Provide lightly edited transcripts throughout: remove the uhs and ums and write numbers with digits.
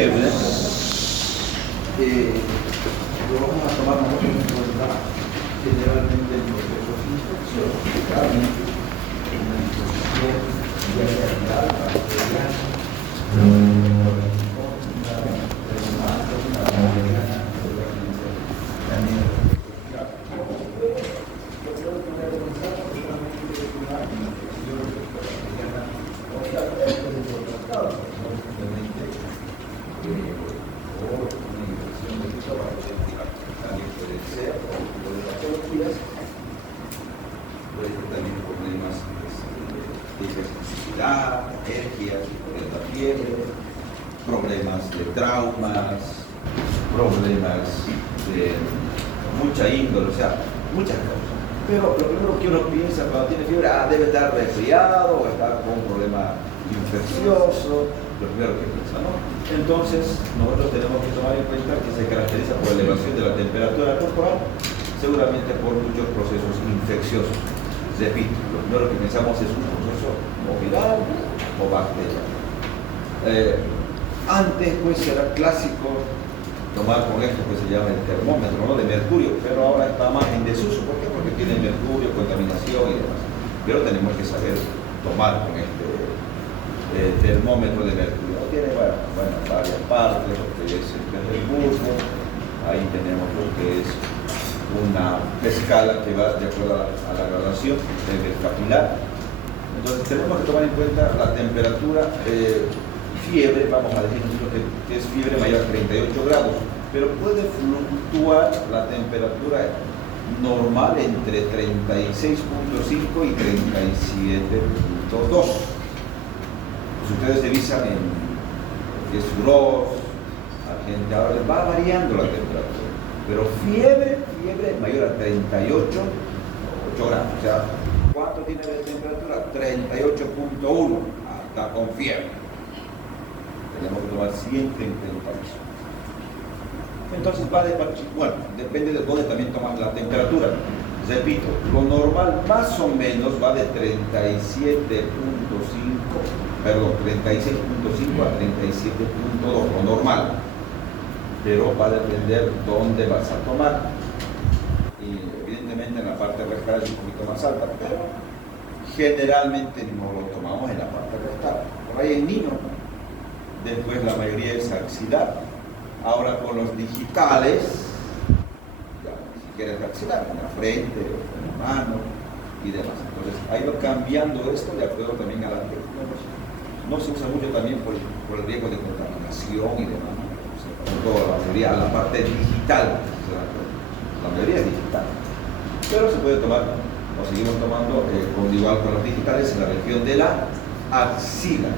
fiebre, lo vamos a tomar nosotros en cuenta generalmente en procesos infecciosos. Realmente, una infección viral, bacteriana, alergias, la fiebre, problemas de traumas, problemas de mucha índole, o sea, muchas causas. Pero lo primero que uno piensa cuando tiene fiebre, debe estar resfriado o estar con un problema infeccioso, lo primero que piensa, ¿no? Entonces, nosotros tenemos que tomar en cuenta que se caracteriza por la elevación de la temperatura corporal, seguramente por muchos procesos infecciosos. Repito, lo primero que pensamos es un proceso o viral o bacteriano. Antes pues era clásico tomar con esto que se llama el termómetro, ¿no?, de mercurio, pero ahora está más en desuso. ¿Por qué? Porque tiene mercurio, contaminación y demás. Pero tenemos que saber tomar con este termómetro de mercurio. Tiene varias partes, lo que es el bulbo, ahí tenemos lo que es una escala que va de acuerdo a la graduación del capilar. Entonces tenemos que tomar en cuenta la temperatura, fiebre, vamos a decir que es fiebre mayor a 38 grados, pero puede fluctuar la temperatura normal entre 36.5 y 37.2. Si ustedes revisan en lo que es UROS, ahora va variando la temperatura, pero fiebre mayor a 38 grados, o sea, ¿cuánto tiene de temperatura? 38.1, hasta con fiebre. Tenemos que tomar siempre en cuenta eso. Entonces depende de dónde también tomas la temperatura. Repito, lo normal más o menos va de 36.5 a 37.2, lo normal. Pero va a depender dónde vas a tomar. Y evidentemente en la parte rectal es un poquito más alta, pero generalmente no lo tomamos en la parte rectal. Por ahí en niños, después la mayoría es axilar. Ahora con los digitales, ya, si quieres axilar, en la frente, en la mano y demás. Entonces ha ido cambiando esto de acuerdo también a la tecnología. No se usa mucho también por el riesgo de contaminación y demás. Toda la mayoría, la parte digital, la mayoría es digital, pero se puede tomar, o seguimos tomando igual con los digitales en la región de la axila,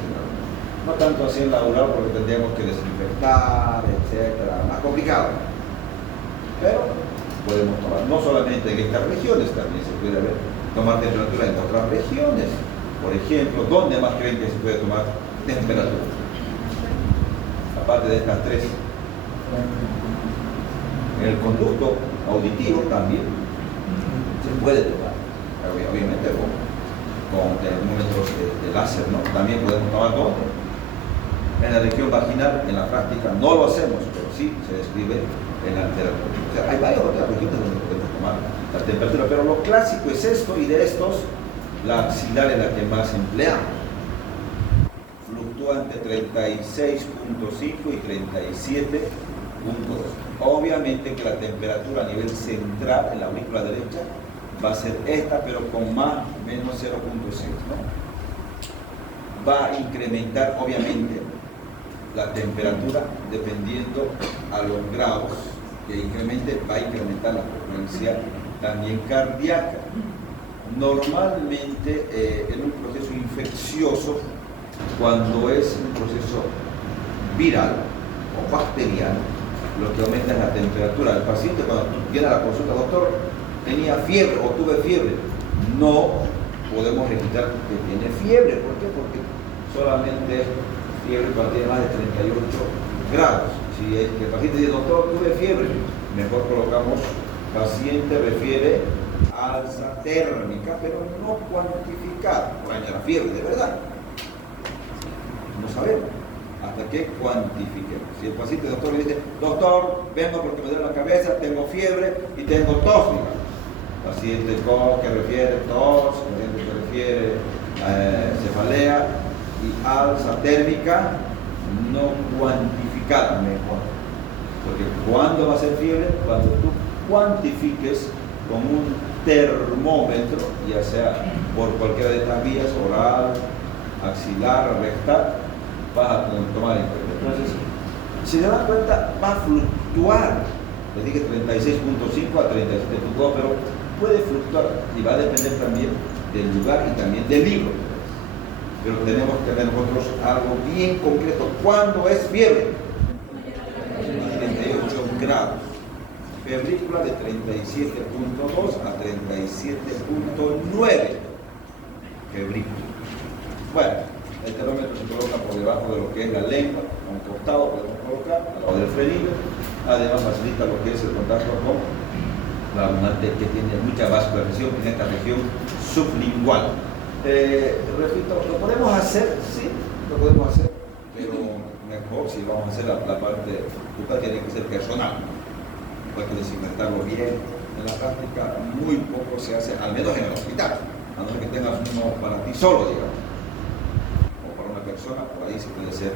no tanto así en la oral porque tendríamos que desinfectar, etcétera, más complicado, pero podemos tomar, no solamente en estas regiones, también se puede tomar temperatura en otras regiones. Por ejemplo, ¿dónde más creen que se puede tomar temperatura? Aparte de estas tres. En el conducto auditivo también se puede tomar, obviamente con termómetros de láser, ¿no? También podemos tomar todo. En la región vaginal, en la práctica, no lo hacemos, pero sí se describe en la literatura. O sea, hay varias otras regiones donde podemos tomar la temperatura, pero lo clásico es esto, y de estos, la axilar es la que más empleamos. Fluctúa entre 36.5 y 37.2. Obviamente que la temperatura a nivel central en la aurícula derecha va a ser esta, pero con más o menos 0.6, ¿no? Va a incrementar obviamente la temperatura dependiendo a los grados que incremente, va a incrementar la frecuencia también cardíaca. Normalmente en un proceso infeccioso, cuando es un proceso viral o bacteriano, lo que aumenta es la temperatura. El paciente cuando viene a la consulta, doctor, tenía fiebre o tuve fiebre, no podemos registrar que tiene fiebre. ¿Por qué? Porque solamente fiebre cuando tiene más de 38 grados. Si es que el paciente dice, doctor, tuve fiebre, mejor colocamos paciente refiere alza térmica, pero no cuantificada. Por año la fiebre, de verdad. No sabemos. hasta que cuantifiquemos. Si el paciente, doctor, le dice, doctor, vengo porque me duele la cabeza, tengo fiebre y tengo tos, digamos. Paciente que refiere tos, paciente que refiere cefalea y alza térmica no cuantificada, mejor. Porque ¿cuándo va a ser fiebre? Cuando tú cuantifiques con un termómetro, ya sea por cualquiera de estas vías, oral, axilar, rectal, vas a tomar en cuenta. Entonces, si se dan cuenta, va a fluctuar. Les dije 36.5 a 37.2, pero puede fluctuar y va a depender también del lugar y también del libro. Pero tenemos que tener nosotros algo bien concreto. ¿Cuándo es fiebre? 38 grados. Febrícula de 37.2 a 37.9. Febrícula. Bueno, el termómetro se coloca por debajo de lo que es la lengua, a un costado podemos colocar, al lado del frenillo. Además facilita lo que es el contacto con la abundante, que tiene mucha vascularización en esta región sublingual. Repito, ¿lo podemos hacer? Sí, lo podemos hacer, pero mejor si vamos a hacer la parte bucal tiene que ser personal. Hay que desinfectarlo bien. En la práctica muy poco se hace, al menos en el hospital, a no ser que tengas uno para ti solo, digamos, o para una persona, por ahí se puede ser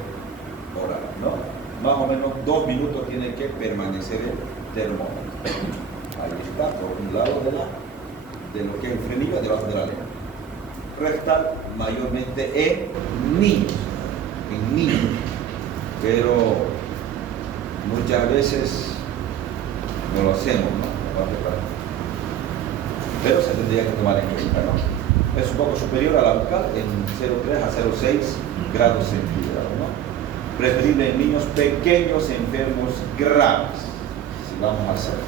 oral, ¿no? Más o menos 2 minutos tiene que permanecer el termómetro. Ahí está, por un lado de lo que es el frenillo, debajo de la lengua. Rectal, mayormente en niños, pero muchas veces no lo hacemos, ¿no? Pero se tendría que tomar en cuenta, ¿no? Es un poco superior a la bucal en 0,3 a 0,6 grados centígrados, ¿no? Preferible en niños pequeños enfermos graves, si vamos a hacerlo.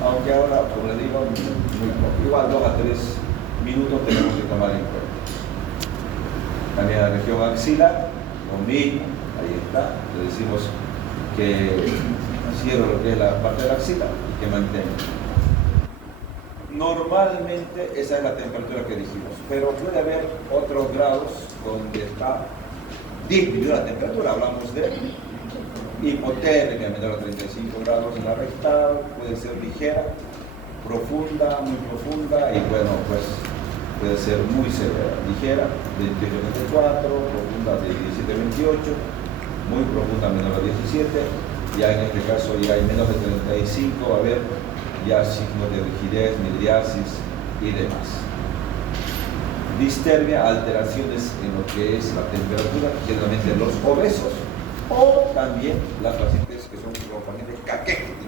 Aunque ahora, como les digo, muy poco. Igual 2 a 3 minutos tenemos que tomar en cuenta. También la región axilar, lo mismo, ahí está. Le decimos que cierro lo que es la parte de la axila y que mantenga. Normalmente esa es la temperatura que dijimos, pero puede haber otros grados donde está disminuida la temperatura. Hablamos de hipotermia menor a 35 grados en la rectal, puede ser ligera, profunda, muy profunda y bueno, pues puede ser muy severa. Ligera, 28-24, profunda de 17-28, muy profunda menor a 17, ya en este caso ya hay menos de 35, a ver, ya signos de rigidez, midriasis y demás. Distermia, alteraciones en lo que es la temperatura, generalmente los obesos, o también las pacientes que son los pacientes caquéticos,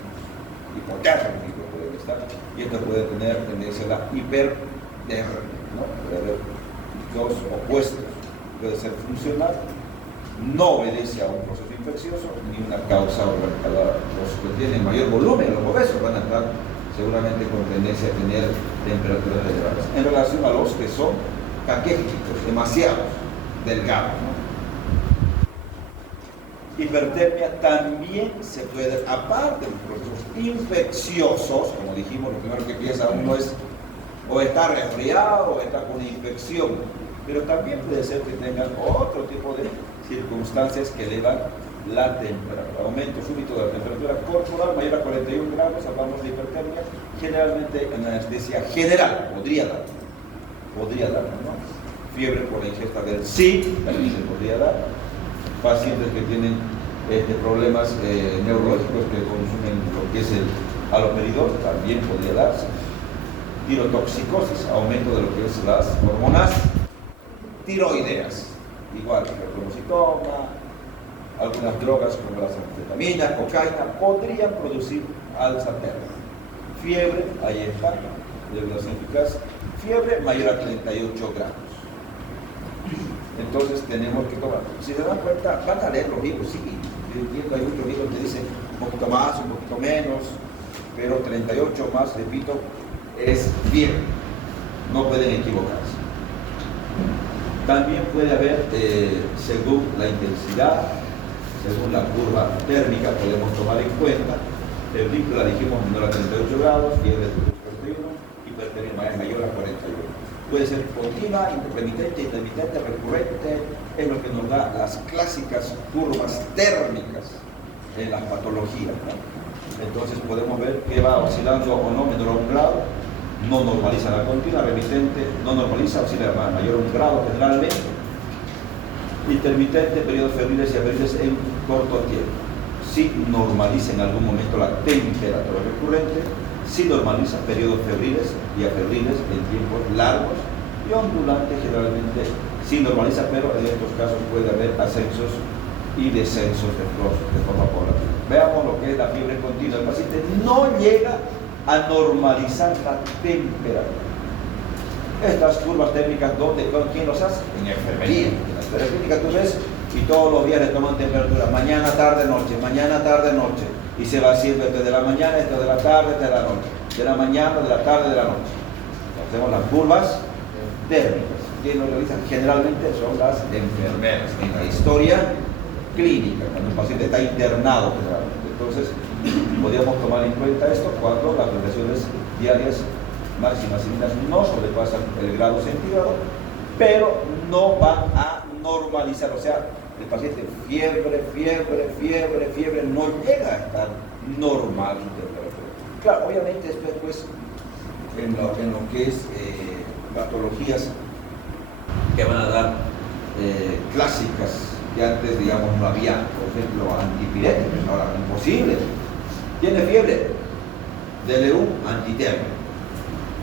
hipotérmicos pueden estar, y esto puede tener tendencia a la hipertermia, ¿no? Puede haber dos opuestos, puede ser funcional, no obedece a un proceso infeccioso ni una causa orgánica. Los que tienen mayor volumen, los obesos, van a estar seguramente con tendencia a tener temperaturas elevadas. En relación a los que son caquéticos, demasiado delgados, ¿no? Hipertermia también se puede, aparte de los procesos infecciosos, como dijimos, lo primero que piensa uno es o está resfriado o está con una infección, pero también puede ser que tengan otro tipo de circunstancias que elevan la temperatura. Aumento súbito de la temperatura corporal mayor a 41 grados, hablamos de hipertermia, generalmente en anestesia general, podría dar, ¿no? Fiebre por la ingesta del zinc, también se podría dar. Pacientes que tienen problemas neurológicos que consumen lo que es el haloperidol, también podría darse. Tirotoxicosis, aumento de lo que es las hormonas tiroideas, igual que el cromocitoma, algunas drogas como las anfetaminas, cocaína, podrían producir alza térmica. Fiebre, ahí está, regulación eficaz, fiebre mayor a 38 grados. Entonces tenemos que tomar. Si se dan cuenta, van a leer los libros, sí, yo entiendo, hay muchos libros que dicen un poquito más, un poquito menos, pero 38 más, repito, es bien, no pueden equivocarse. También puede haber, según la intensidad, según la curva térmica, podemos tomar en cuenta, febrícula dijimos menor a 38 grados, fiebre de 41, hipertermia mayor a 41. Puede ser continua, remitente, intermitente, recurrente, es lo que nos da las clásicas curvas térmicas en las patologías, ¿no? Entonces podemos ver que va oscilando o no menor a un grado, no normaliza la continua, remitente, no normaliza, oscila mayor a un grado generalmente, intermitente, periodos febriles y afebriles en corto tiempo. Sí normaliza en algún momento la temperatura recurrente, sí normaliza periodos febriles y afebriles en tiempos largos y ondulante generalmente sí normaliza, pero en estos casos puede haber ascensos y descensos de forma paulatina. Veamos lo que es la fiebre continua. El paciente no llega a normalizar la temperatura. Estas curvas térmicas, ¿quién los hace? En enfermería. En la historia clínica tú ves y todos los días le toman temperatura, mañana, tarde, noche, mañana, tarde, noche. Y se va haciendo esto de la mañana, esto de la tarde, esto de la noche. De la mañana, de la tarde, de la noche. Hacemos las curvas térmicas. Quienes lo realizan generalmente son las enfermeras en la historia clínica, cuando el paciente está internado generalmente. Entonces, podríamos tomar en cuenta esto cuando las presiones diarias máximas y mínimas no sobrepasan el grado centígrado, pero no van a normalizar, o sea, el paciente fiebre, no llega a estar normal su temperatura. Claro, obviamente después pues, en lo que es patologías que van a dar clásicas que antes, digamos, no había, por ejemplo, antipiréticos, ahora imposible. Tiene fiebre, dele un antitérmico,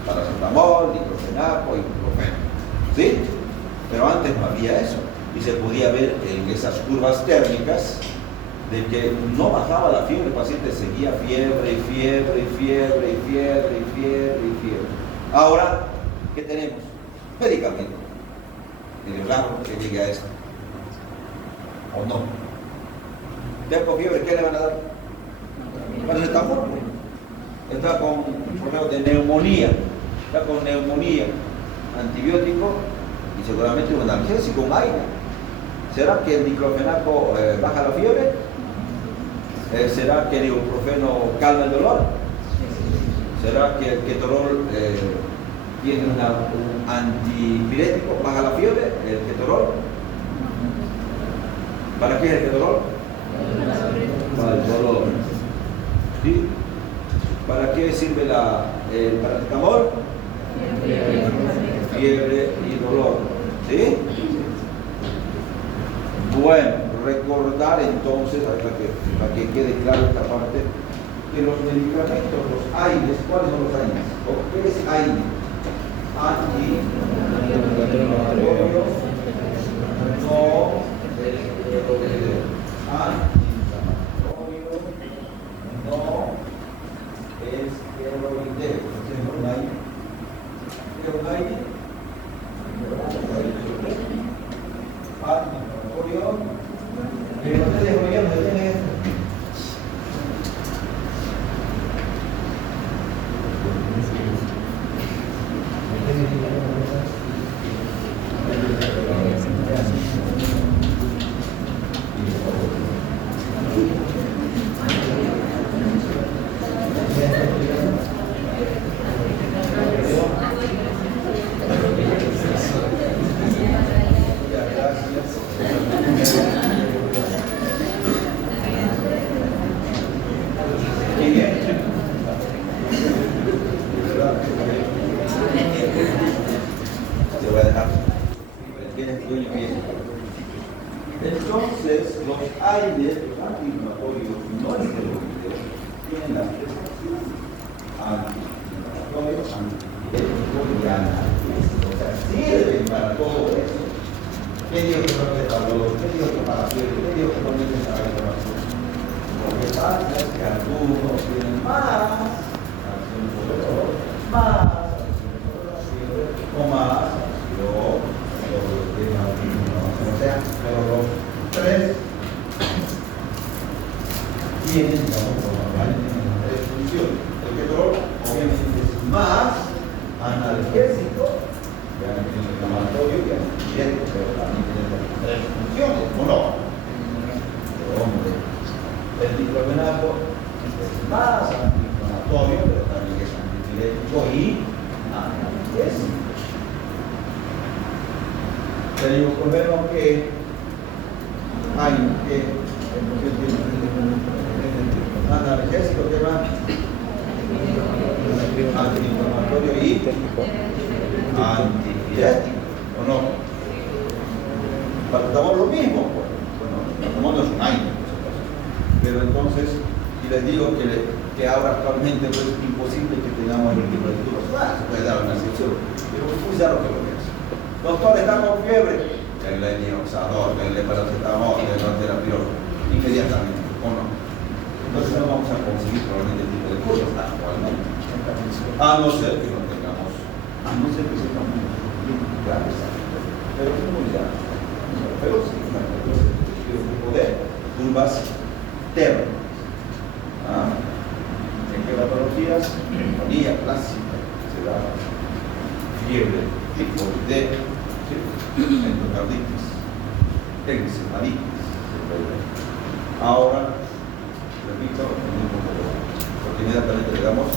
paracetamol, diclofenaco, ibuprofeno, ¿sí? Pero antes no había eso, y se podía ver en esas curvas térmicas de que no bajaba la fiebre, el paciente seguía fiebre. Ahora, ¿qué tenemos? Medicamento. Es raro que llegue a esto. ¿O no? Tengo fiebre, ¿qué le van a dar? Paracetamol. Está con problemas de neumonía, antibiótico y seguramente un analgésico, un aire. ¿Será que el diclofenaco baja la fiebre? ¿Será que el ibuprofeno calma el dolor? ¿Será que el ketorol tiene un antipirético, baja la fiebre, el ketorol? ¿Para qué es el ketorol? Para el dolor. ¿Sí? ¿Para qué sirve el paracetamol? Fiebre y dolor. ¿Sí? Bueno, recordar entonces, para que quede claro esta parte, que los medicamentos, los AINES, ¿cuáles son los AINES? ¿Qué es AINE? Antiinflamatorio no esteroideo. ¿Qué es un AINE? ¿Qué es un AINE? Antiinflamatorio. Pero ustedes gobierno tienen esto. Entonces, los AINES, los antiinflamatorios no esteroideos, tienen la prescripción antiinflamatorio, antipirético y analgésico. O sea, sirven para todo eso. ¿Qué digo que no es para dolor? ¿Qué digo que para fiebre? ¿Qué digo que no es para la inflamación? Lo que pasa es que algunos tienen más acción sobre el dolor, más acción sobre la fiebre, o más acción sobre el tema de la inflamación. O sea, pero los tres tienen, tienen tres funciones. El ketorol obviamente es más analgésico, ya tiene inflamatorio y antipirético, pero también tiene tres funciones, ¿o no? Pero, hombre, el diclofenaco es más antiinflamatorio, pero también es antipirético y analgésico. Le digo, pues vemos que hay analgésico, ¿qué más? Antiinflamatorio y antipirético, ¿o no? Paracetamol lo mismo, pues. Bueno, el paracetamol no es un aire, pero entonces, y les digo que ahora actualmente pues, es imposible que tengamos el tipo de turno. Se puede dar una excepción, pero pues ya lo que es. Doctor, está con fiebre. Denle dioxador, denle paracetamol, denle terapión, inmediatamente, ¿o no? Entonces no vamos a conseguir probablemente el tipo de cursos actualmente. A no ser que no tengamos, a no ser que sepamos bien graves, pero no ya. Pero sí, un tipo de curvas térmicas. En qué patologías, neumonía clásica, se da fiebre, tifoidea, endocarditis, encefalitis. Ahora, repito, porque inmediatamente le damos,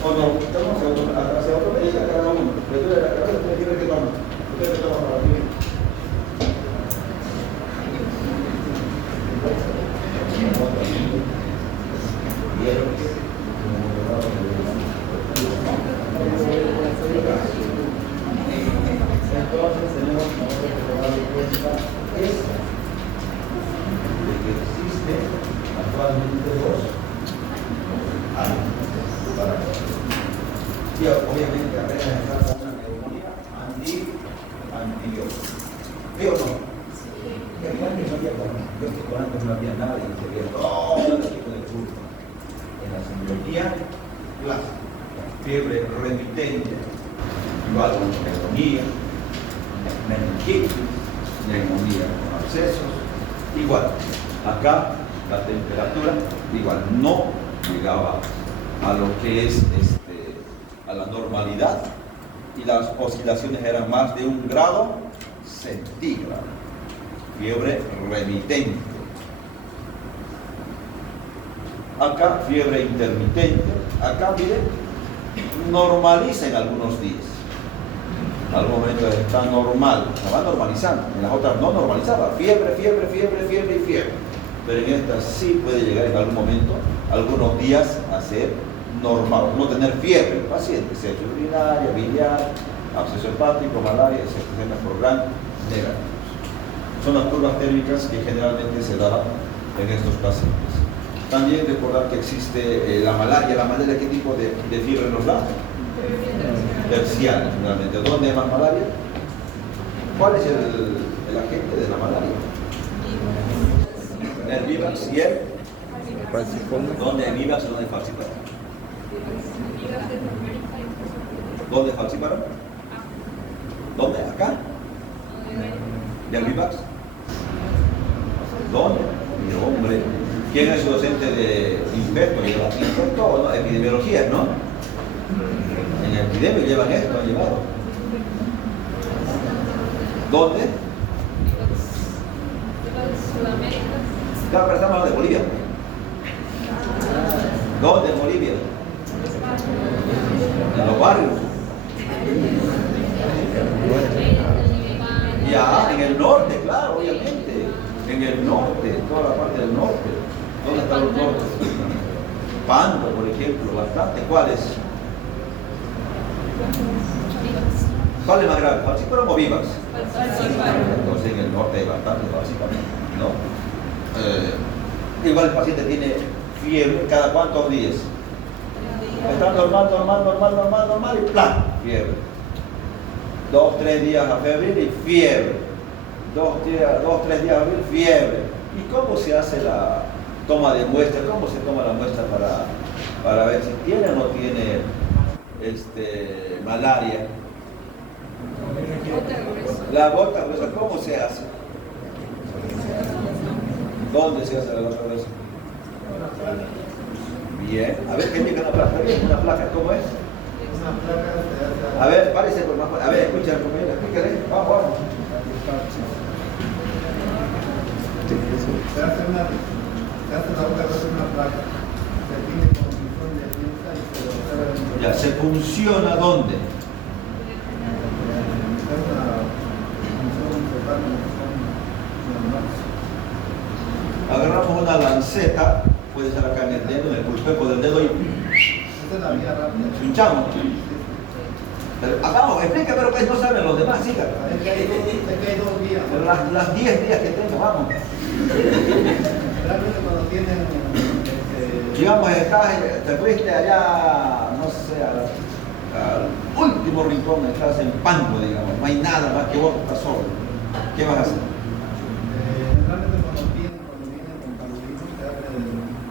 o no, estamos hacia automática cada uno. Le duele la cabeza, tiene fiebre que toma. Usted que toma para la fiebre. Entonces tenemos que darle cuenta de que existe actualmente dos y obviamente apenas está con una neumonía antibiótica. ¿Sí o no? Que antes no había antes no había nada y se veía todo el tipo de curva. En la semiología clásica, fiebre remitente, igual con neumonía, meningitis, neumonía con abscesos, igual. Acá la temperatura igual no llegaba a lo que es a la normalidad y las oscilaciones eran más de 1 grado centígrado. Fiebre remitente. Acá fiebre intermitente. Acá miren, normaliza en algunos días. En algún momento está normal, se va normalizando. En las otras no normalizaba. Fiebre, fiebre, fiebre, fiebre y fiebre. Pero en esta sí puede llegar en algún momento, algunos días a ser normal, no tener fiebre. El paciente, sea urinaria, biliar, absceso hepático, malaria, septicemia por gran negativo. Son las curvas térmicas que generalmente se daban en estos pacientes. También recordar que existe la malaria. ¿La malaria qué tipo de fiebre nos da? Terciaria, generalmente. ¿Dónde hay más malaria? ¿Cuál es el agente de la malaria? El Vivax y el ¿dónde hay Vivax y dónde hay falciparum? ¿Dónde hay falciparum? ¿Dónde? ¿Acá? ¿Y el Vivax? ¿Dónde? Mi hombre. ¿Quién es su docente de infecto? ¿Lleva infecto o no? Epidemiología, ¿no? En epidemia llevan esto, han llevado. ¿Dónde? Claro, pero estamos hablando de Bolivia. ¿Dónde en Bolivia? En los barrios. Ya, en el norte, claro, obviamente. En el norte, toda la parte del norte. ¿Dónde están los nortes? Pando, por ejemplo, bastante. ¿Cuáles? ¿Cuál es más grave? ¿Falciparum o Vivax? Entonces en el norte hay bastante falciparum, ¿no? Igual el paciente tiene fiebre cada cuántos días. Está normal y ¡plan! Fiebre. 2, 3 días a febril y fiebre. 2, 3 días a abril, fiebre. ¿Y cómo se hace la toma de muestra? ¿Cómo se toma la muestra para ver si tiene o no tiene malaria? La gota gruesa, ¿cómo se hace? ¿Dónde se hace la gota gruesa? Bien, a ver, ¿qué indica una placa? Bien, una placa, ¿cómo es? A ver, parece por más. A ver, escucha, compañero, explícale. Vamos. Se hace la boca gruesa una placa. Se tiene con función de pinza y se observa. Ya, ¿se funciona dónde? una lanceta, puede ser acá en el dedo, en el pulpejo del dedo y Esa es la vía rápida. pinchamos. Pero hagamos, explica, pero pues no saben los demás, sigan. Es que hay dos vías. Pero las 10 días que tengo, vamos. Realmente cuando tienen Digamos, te fuiste allá, no sé, al último rincón, estás en Pango, digamos, no hay nada más que vos, estás solo. ¿Qué vas a hacer? realmente cuando vienen con paludismo se hace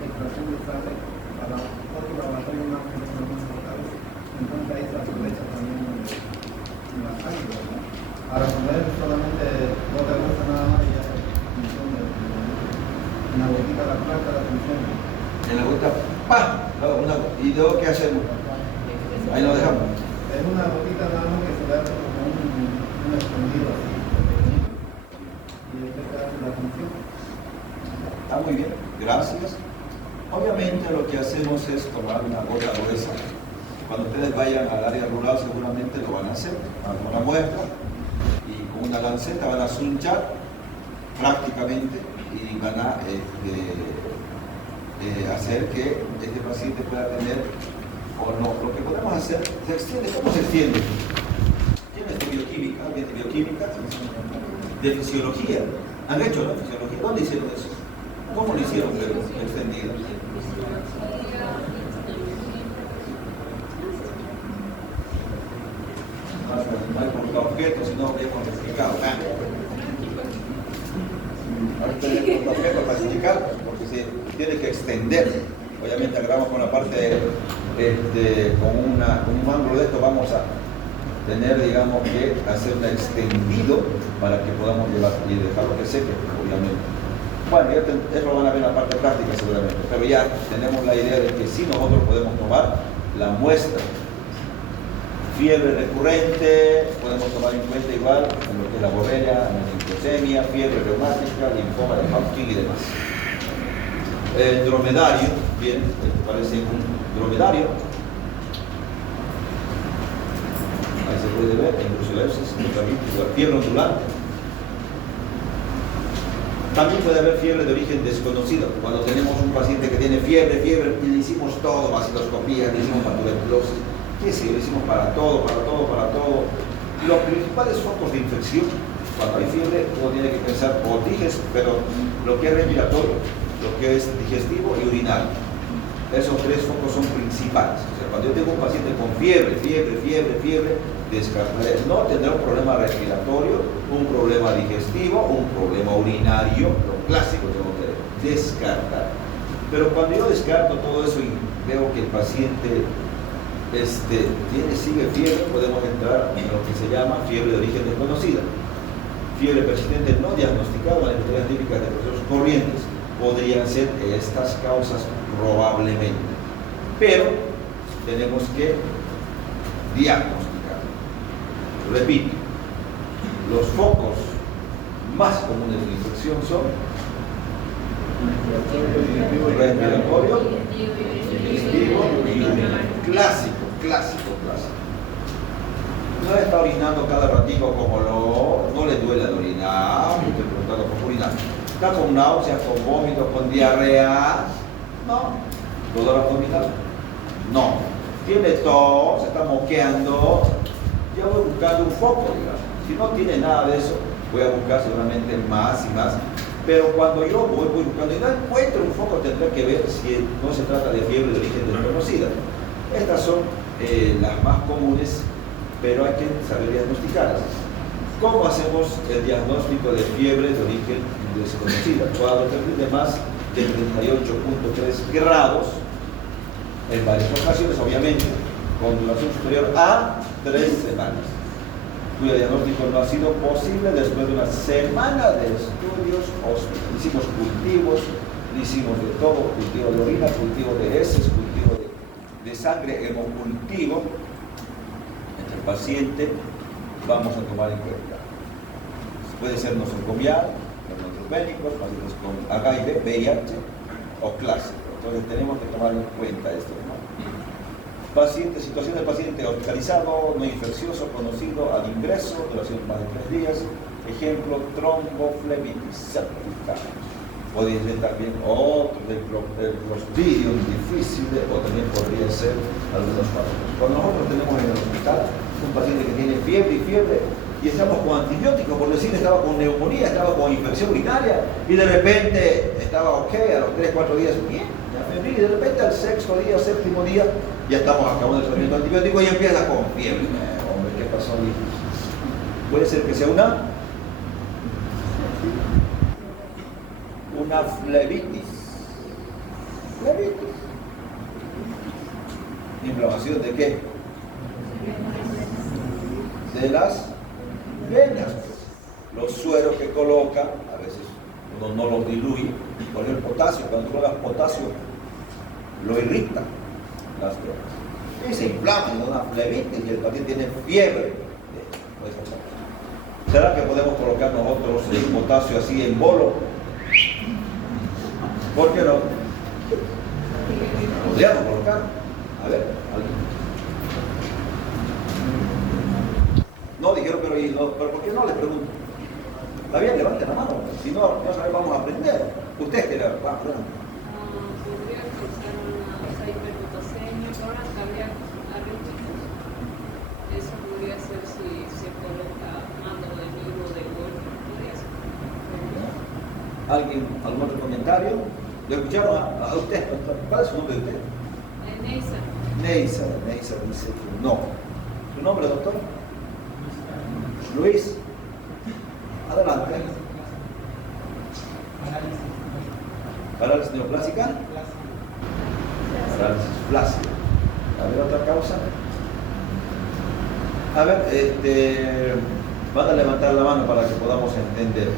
extracción de sangre para otro laboratorio más locales. Entonces ahí se aprovecha también la sangre, ¿verdad? Para poner solamente no te gusta nada más y ya función de una gotita la placa la función. En la gota, ¡pam! ¿Y luego qué hacemos? Ahí lo dejamos. Es una gotita nada más que se le hace como un escondido así, pequeñito. Y después se hace la función. Está muy bien, gracias. Obviamente lo que hacemos es tomar una gota gruesa. Cuando ustedes vayan al área rural seguramente lo van a hacer. Van a tomar una muestra y con una lanceta van a sunchar prácticamente y van a hacer que este paciente pueda tener o no. Lo que podemos hacer, se extiende. ¿Cómo se extiende? ¿Tienes de bioquímica? ¿Alguien de bioquímica? De fisiología. ¿Han hecho la fisiología? ¿Dónde hicieron eso? ¿Cómo lo hicieron, pero extendido? No hay por objeto, sino hemos explicado. Ahorita hay por objeto para explicar, porque se tiene que extender. Obviamente agarramos con la parte, con un ángulo de esto, vamos a tener, digamos, que hacer un extendido para que podamos llevar y dejarlo que seque, obviamente. Bueno, eso lo van a ver en la parte práctica seguramente, pero ya tenemos la idea de que sí nosotros podemos tomar la muestra. Fiebre recurrente, podemos tomar en cuenta igual en lo que es la borrelia, meningosemia, fiebre reumática, linfoma de Hodgkin y demás. El dromedario, bien, parece un dromedario. Ahí se puede ver, en brucelosis, fiebre ondulante. También puede haber fiebre de origen desconocido. Cuando tenemos un paciente que tiene fiebre, y le hicimos todo, vaciloscopía, le hicimos para tuberculosis. ¿Qué es? Lo hicimos para todo. Los principales focos de infección, cuando hay fiebre, uno tiene que pensar o pero lo que es respiratorio, lo que es digestivo y urinario. Esos tres focos son principales. O sea, cuando yo tengo un paciente con fiebre, descartaré. No tendrá un problema respiratorio, un problema digestivo, un problema urinario, lo clásico tengo que descartar. Pero cuando yo descarto todo eso y veo que el paciente sigue fiebre, podemos entrar en lo que se llama fiebre de origen desconocida. Fiebre persistente no diagnosticada, las enfermedades típicas de procesos corrientes. Podrían ser estas causas probablemente. Pero tenemos que diagnosticar. Repito, los focos más comunes de infección son respiratorio, digestivo y urinario. Clásico. No está orinando cada ratito como no le duele al orinar, estoy preguntando por orinar. Está con náuseas, con vómitos, con diarrea. No. ¿Dolor abdominal? No. Tiene tos, se está moqueando. Ya voy buscando un foco, digamos. Si no tiene nada de eso, voy a buscar seguramente más y más. Pero cuando yo voy buscando y no encuentro un foco, tendré que ver si no se trata de fiebre de origen desconocida. Estas son las más comunes, pero hay que saber diagnosticarlas. ¿Cómo hacemos el diagnóstico de fiebre de origen desconocida? Cuando termine más de 38.3 grados, en varias ocasiones, obviamente, con duración superior a 3 semanas, cuyo diagnóstico no ha sido posible después de una semana de estudios. Hicimos cultivos, hicimos de todo, cultivo de orina, cultivo de heces, cultivo de sangre, hemocultivo. Entre el paciente vamos a tomar en cuenta. Puede ser nosocomial, neutropénicos, pacientes con HIV, VIH o clásico. Entonces tenemos que tomar en cuenta esto, ¿no? Situación del paciente hospitalizado, no infeccioso, conocido al ingreso, duración más de 3 días. Ejemplo, tromboflebitis certificada. Podría ser también otro de Clostridium difficile, o también podría ser algunos patógenos. Cuando nosotros tenemos en el hospital un paciente que tiene fiebre, y estamos con antibióticos, por decir, estaba con neumonía, estaba con infección urinaria, y de repente estaba ok, a los 3-4 días, bien, ya febril, y de repente al sexto día, séptimo día, ya estamos acabando el tratamiento antibiótico y empieza con fiebre. Hombre, ¿qué pasó? Puede ser que sea una flebitis. ¿Inflamación de qué? De las venas. Los sueros que coloca, a veces uno no los diluye, con el potasio, cuando colocas potasio, lo irrita las venas. Y se inflama, y da una flebitis, y el paciente tiene fiebre. ¿Será que podemos colocar nosotros el potasio así en bolo? ¿Por qué no? Podríamos colocar. A ver, ¿alguien? No, dijeron, pero ¿por qué no? Les pregunto. Está bien, levanten la mano. Si no, no sabemos, vamos a aprender. Ustedes que levanten. Podría causar una hiperpotasemia, problemas cardíacos, arrítmicos. Eso podría ser si se coloca mando de vivo de golpe. Podría ser. ¿Alguien, algún otro comentario? ¿Lo escucharon a usted? ¿Cuál es su nombre de usted? Neisa. Neisa dice que no. ¿Su nombre, doctor? Luis. Adelante. ¿Parálisis neoplásica? Parálisis flácida. A ver, otra causa. A ver, van a levantar la mano para que podamos entender.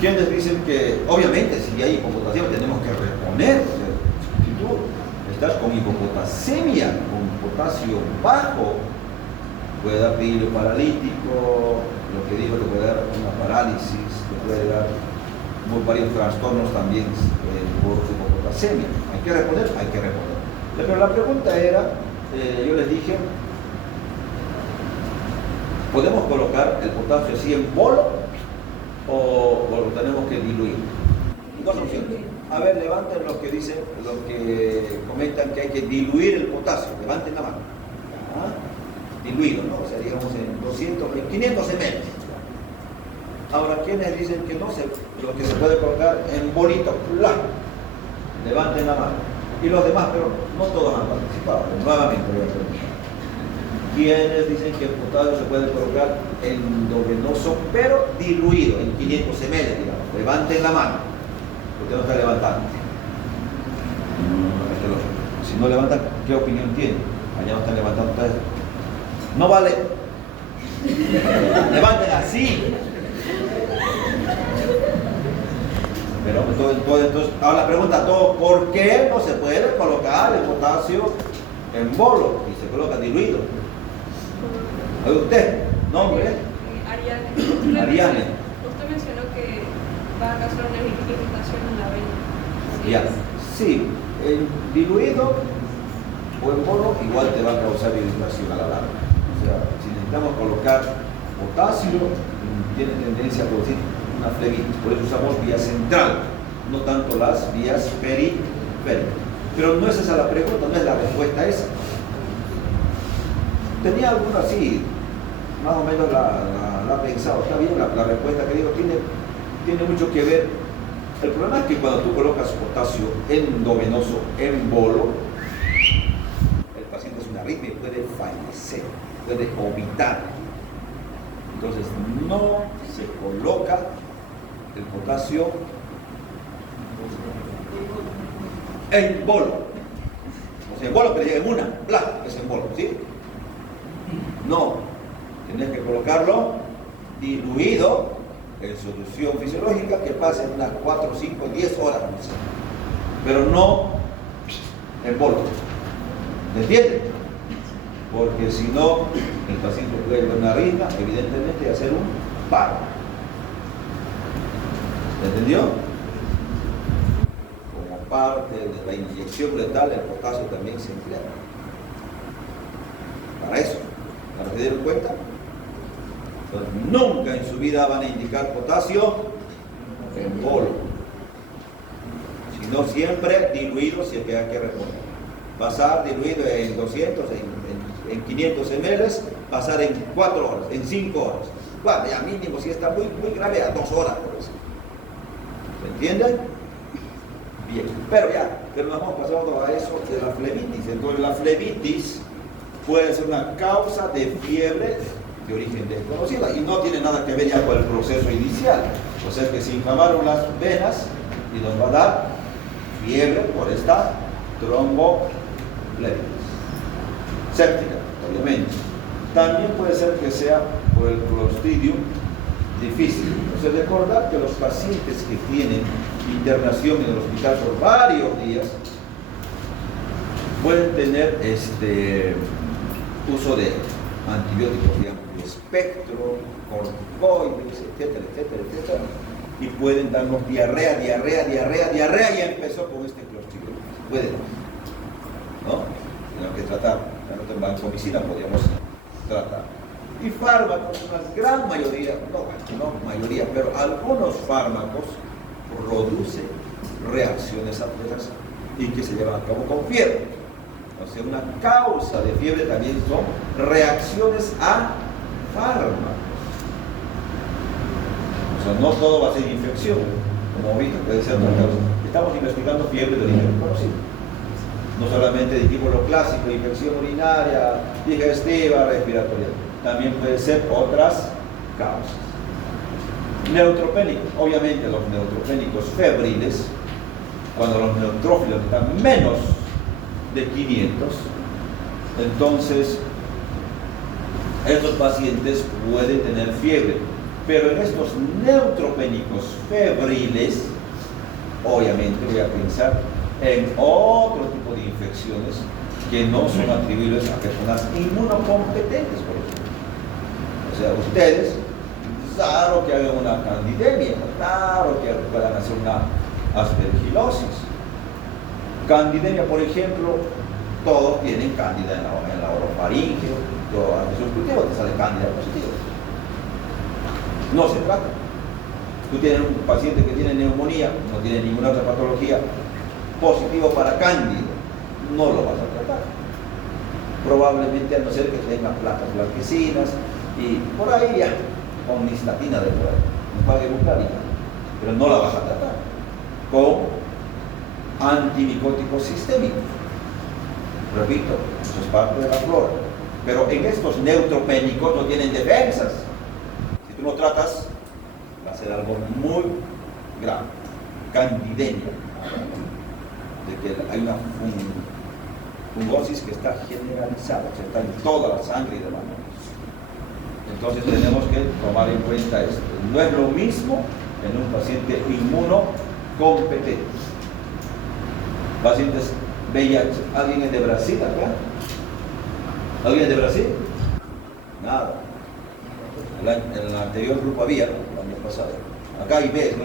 ¿Quiénes dicen que, obviamente, si hay hipopotasemia tenemos que reponer? O sea, si tú estás con hipopotasemia, con potasio bajo, puede dar peligro paralítico, lo que digo, te puede dar una parálisis, te puede dar varios trastornos también por hipopotasemia. ¿Hay que reponer? Hay que reponer. Pero la pregunta era, yo les dije, ¿podemos colocar el potasio así en bolo o lo tenemos que diluir? Dos opciones. A ver, levanten los que dicen, los que comentan que hay que diluir el potasio. Levanten la mano. Diluido, ¿no? O sea, digamos en 500 ml. Ahora, ¿quiénes dicen que no lo que se puede colocar en bolito? Levanten la mano. Y los demás, pero no todos han participado. Nuevamente voy a preguntar. ¿Quiénes dicen que el potasio se puede colocar endovenoso, pero diluido en 500 ml, digamos? Levanten la mano. Usted no está levantando. Si no levantan, ¿qué opinión tienen? Allá no están levantando ustedes. No vale. Levanten así. Pero entonces, ahora la pregunta, ¿por qué no se puede colocar el potasio en bolo y se coloca diluido? ¿Oye usted? ¿Nombre? Ariane. Usted mencionó que va a causar una irritación en la vena. Ya. Sí, el diluido o en bolo igual te va a causar irritación a la larga. O sea, si necesitamos colocar potasio, tiene tendencia a producir una flebitis. Por eso usamos vía central, no tanto las vías periféricas. Pero no es esa la pregunta, no es la respuesta esa. Tenía alguna así, más o menos la ha pensado. Está bien, la respuesta que digo tiene mucho que ver. El problema es que cuando tú colocas potasio endovenoso en bolo, el paciente es una arritmia y puede fallecer, puede vomitar. Entonces no se coloca el potasio en bolo. O sea, en bolo que le llegue en una, es en bolo, ¿sí? No, tienes que colocarlo diluido en solución fisiológica que pase en unas 4, 5, 10 horas, pero no en bolo. ¿Me entienden? Porque si no, el paciente puede tener una arritmia, evidentemente, y hacer un paro. ¿Me entendió? Como parte de la inyección letal, el potasio también se emplea. Para eso. ¿Para que dieron cuenta? Entonces, nunca en su vida van a indicar potasio en bolo. sino siempre diluido si es que hay que reponer. Pasar diluido en 200, en 500 ml, pasar en 4 horas, en 5 horas. Bueno, ya mínimo, si está muy grave, a 2 horas por eso. ¿Se entiende? Bien, pero nos hemos pasado a eso de la flebitis. Entonces la flebitis puede ser una causa de fiebre de origen desconocida y no tiene nada que ver ya con el proceso inicial. O sea que se inflamaron las venas y nos va a dar fiebre por esta tromboflebitis séptica, obviamente. También puede ser que sea por el Clostridium difficile. Entonces recordar que los pacientes que tienen internación en el hospital por varios días pueden tener uso de antibióticos de amplio espectro, corticoides, etcétera, etcétera, etcétera, y pueden darnos diarrea, y empezó con este Clostridium. Pueden, ¿no? Tenemos que tratar, en vancomicina podríamos tratar. Y fármacos, una gran mayoría, no mayoría, pero algunos fármacos producen reacciones adversas y que se llevan a cabo con fiebre. O sea, una causa de fiebre también son reacciones a fármacos. O sea, no todo va a ser infección, como viste, puede ser otra causa. Estamos investigando fiebre de origen desconocido. No solamente dijimos lo clásico, infección urinaria, digestiva, respiratoria. También pueden ser otras causas. Neutropénicos, obviamente los neutropénicos febriles, cuando los neutrófilos están menos de 500, entonces estos pacientes pueden tener fiebre. Pero en estos neutropénicos febriles, obviamente voy a pensar en otro tipo de infecciones que no son atribuibles a personas inmunocompetentes, por ejemplo. O sea, ustedes, claro que hagan una candidemia, claro que puedan hacer una aspergilosis. Candidemia, por ejemplo, todos tienen cándida en la orofaringe, todo antes un cultivo te sale cándida positiva. No se trata. Tú tienes un paciente que tiene neumonía, no tiene ninguna otra patología, positivo para cándida, no lo vas a tratar. Probablemente, a no ser que tenga placas blanquecinas y por ahí ya, con nistatina de por ahí, no pague bucálica, pero no la vas a tratar con antimicóticos sistémicos. Repito, eso es parte de la flora. Pero en estos neutropénicos no tienen defensas. Si tú no tratas, va a ser algo muy grave. Candidemia. De que hay una fungosis que está generalizada, que está en toda la sangre y demás. Entonces tenemos que tomar en cuenta esto. No es lo mismo en un paciente inmunocompetente. Pacientes VIH. ¿Alguien es de Brasil acá? ¿Alguien es de Brasil? Nada. En el anterior grupo había, el año pasado. Acá hay B, ¿no?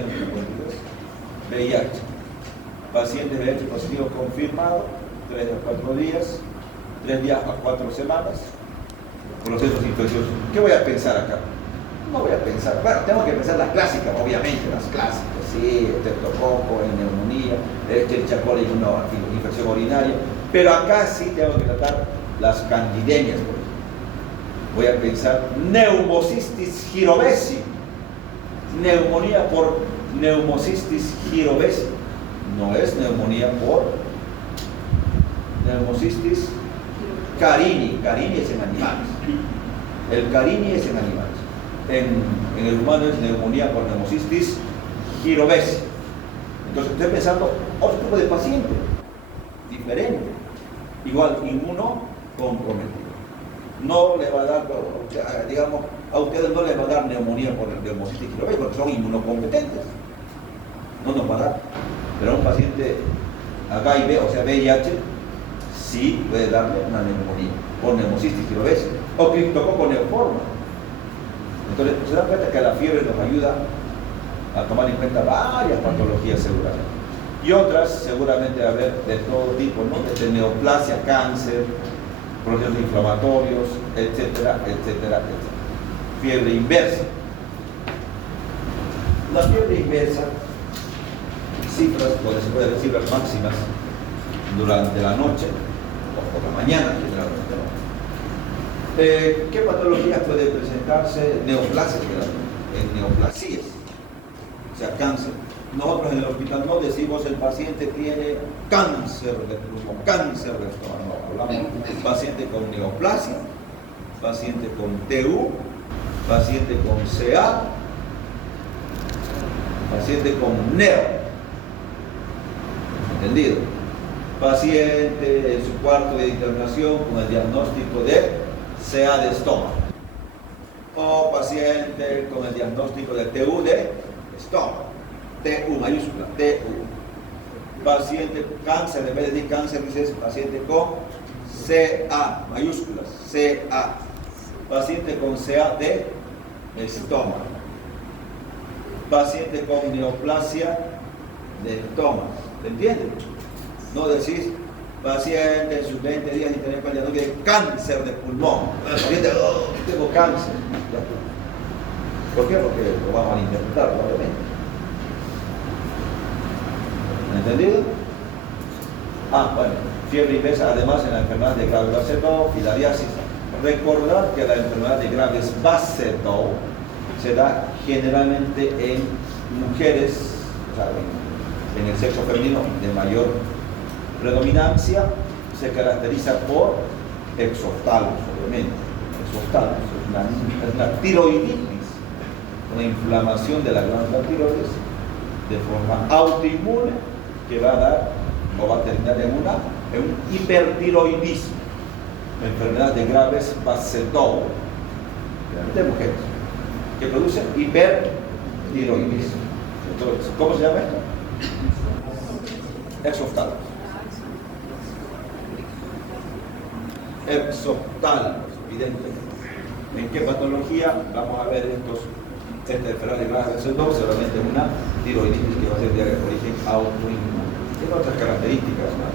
VIH. Paciente VIH positivo confirmado, 3 a 4 días, 3 días a 4 semanas. Procesos infecciosos. ¿Qué voy a pensar acá? No voy a pensar, bueno, tengo que pensar las clásicas, obviamente, las clásicas, sí, estreptococo, neumonía, Escherichia coli, una infección urinaria, pero acá sí tengo que tratar las candidemias, por ejemplo. Voy a pensar neumocystis girovesi, neumonía por neumocystis girovesi, no es neumonía por neumocystis carini, carini es en animales, el carini es en animales. En el humano es neumonía por neumocystis girovesi. Entonces estoy pensando otro tipo de paciente, diferente, igual inmunocomprometido. No le va a dar, digamos, a ustedes no les va a dar neumonía por el neumocystis girovesi porque son inmunocompetentes. No nos va a dar. Pero a un paciente HIV, o sea VIH, sí puede darle una neumonía por neumocystis girovesi o criptococo neoforma. Entonces, se dan cuenta que la fiebre nos ayuda a tomar en cuenta varias patologías seguramente. Y otras, seguramente va a haber de todo tipo, ¿no? Desde neoplasia, cáncer, procesos inflamatorios, etcétera, etcétera, etcétera. Fiebre inversa. La fiebre inversa cifras, donde se pueden ver cifras máximas durante la noche o por la mañana generalmente, ¿no? ¿Qué patologías puede presentarse? Neoplasias, en neoplasias, o sea, cáncer. Nosotros en el hospital no decimos el paciente tiene cáncer de pulmón, cáncer de estómago, no, hablamos del paciente con neoplasia, paciente con TU, paciente con CA, paciente con NEO, ¿entendido? Paciente en su cuarto de internación con el diagnóstico de CA de estómago, o paciente con el diagnóstico de TU de estómago, TU mayúscula, TU. Paciente con cáncer, en vez de decir cáncer, dices paciente con CA mayúsculas, CA. Paciente con CA de estómago. Paciente con neoplasia de estómago. ¿Te entiendes? No decís paciente en sus 20 días sin tener diagnóstico de cáncer de pulmón. Paciente, oh, tengo cáncer. ¿Por qué? Porque lo vamos a malinterpretar probablemente. ¿Entendido? Bueno, fiebre inversa, además en la enfermedad de Graves Basedow, filariasis. Recordar que la enfermedad de Graves Basedow se da generalmente en mujeres, o sea, en el sexo femenino de mayor predominancia, se caracteriza por exoftalos, obviamente. Exoftalos es una tiroiditis, una inflamación de la glándula tiroides de forma autoinmune que va a dar o va a terminar en un hipertiroidismo, enfermedad de Graves Basedow, de mujeres, que produce hipertiroidismo. Entonces, ¿cómo se llama esto? Exoftalos. Exoftalos, evidentemente. ¿En qué patología? Vamos a ver esta enfermedad de Graves Basedow, solamente una tiroiditis que va a ser de origen autoinmune. Tiene otras características, ¿no?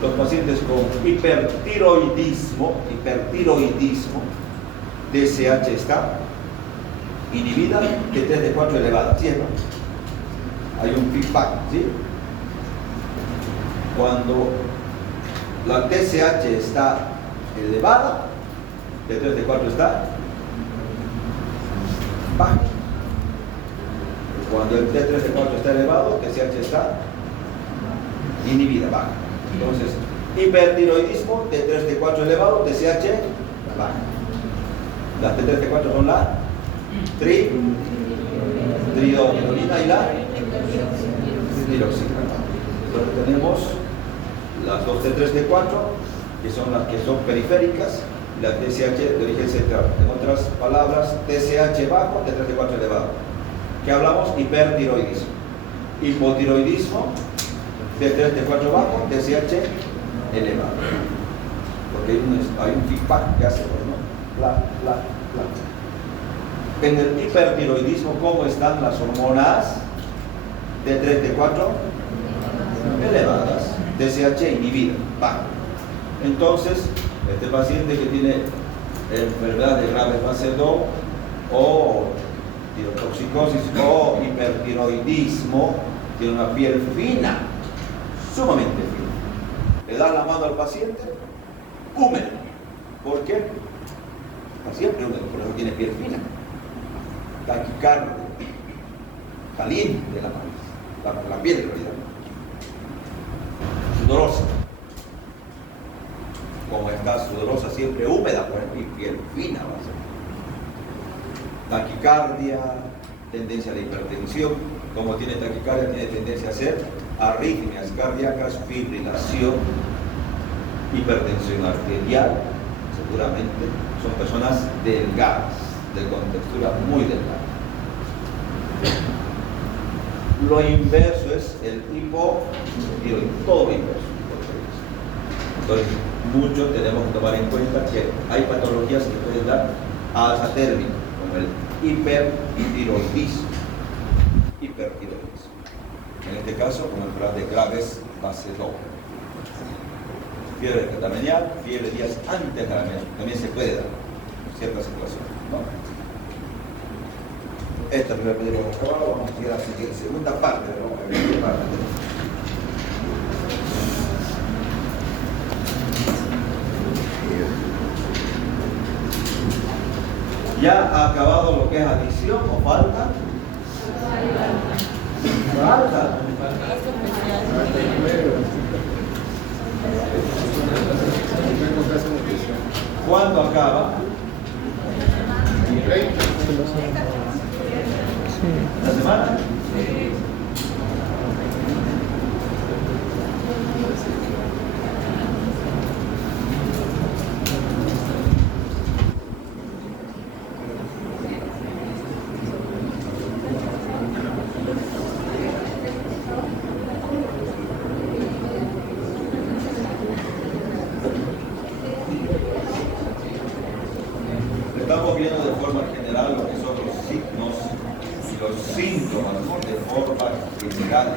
Los pacientes con hipertiroidismo, TSH está inhibida, T3 de 4 elevada, ¿sí? Hay un feedback, ¿sí? Cuando la TSH está elevada, T3 de 4 está baja. Cuando el T3 de 4 está elevado, TSH está inhibida, baja. Entonces, hipertiroidismo, T3 de 4 elevado, TSH baja. Las T3 de 4 son la tridonilina y la tiroxina. Entonces tenemos las dos T3 de 4, que son las que son periféricas, y la TSH de origen central. En otras palabras, TSH bajo, T3 de 4 elevado. ¿Qué hablamos? Hipertiroidismo. Hipotiroidismo, T3 de 4 bajo, TSH elevado. Porque hay un feedback que hace, ¿no? En el hipertiroidismo, ¿cómo están las hormonas? T3 de 4 elevadas, TSH inhibida, baja. Entonces, este paciente que tiene enfermedad de Graves Basedow o tirotoxicosis o hipertiroidismo, tiene una piel fina, sumamente fina. Le da la mano al paciente, húmeda. ¿Por qué? Está siempre húmedo, por eso tiene piel fina. Taquicardia, caliente la piel en realidad. Sudorosa. Como está sudorosa, siempre húmeda, por ejemplo, y piel fina va a ser. Taquicardia, tendencia a la hipertensión. Como tiene taquicardia, tiene tendencia a ser arritmias cardíacas, fibrilación, hipertensión arterial, seguramente. Son personas delgadas, de contextura muy delgada. Lo inverso es el hipotiroidismo, todo lo inverso. Entonces, mucho tenemos que tomar en cuenta que hay patologías que pueden dar alza térmica, como el hipertiroidismo. En este caso, como el enfermedad de Graves Basedow. Fiebre catamenial, fiebre días antes de la menstruación, también se puede dar en ciertas situaciones, ¿no? Esta primera parte lo hemos acabado, vamos a ir a la segunda parte de la primera parte. ¿Ya ha acabado lo que es adición o falta? Falta. ¿Cuándo acaba? ¿La semana? Estamos viendo de forma general lo que son los signos y los síntomas, ¿no? De forma general.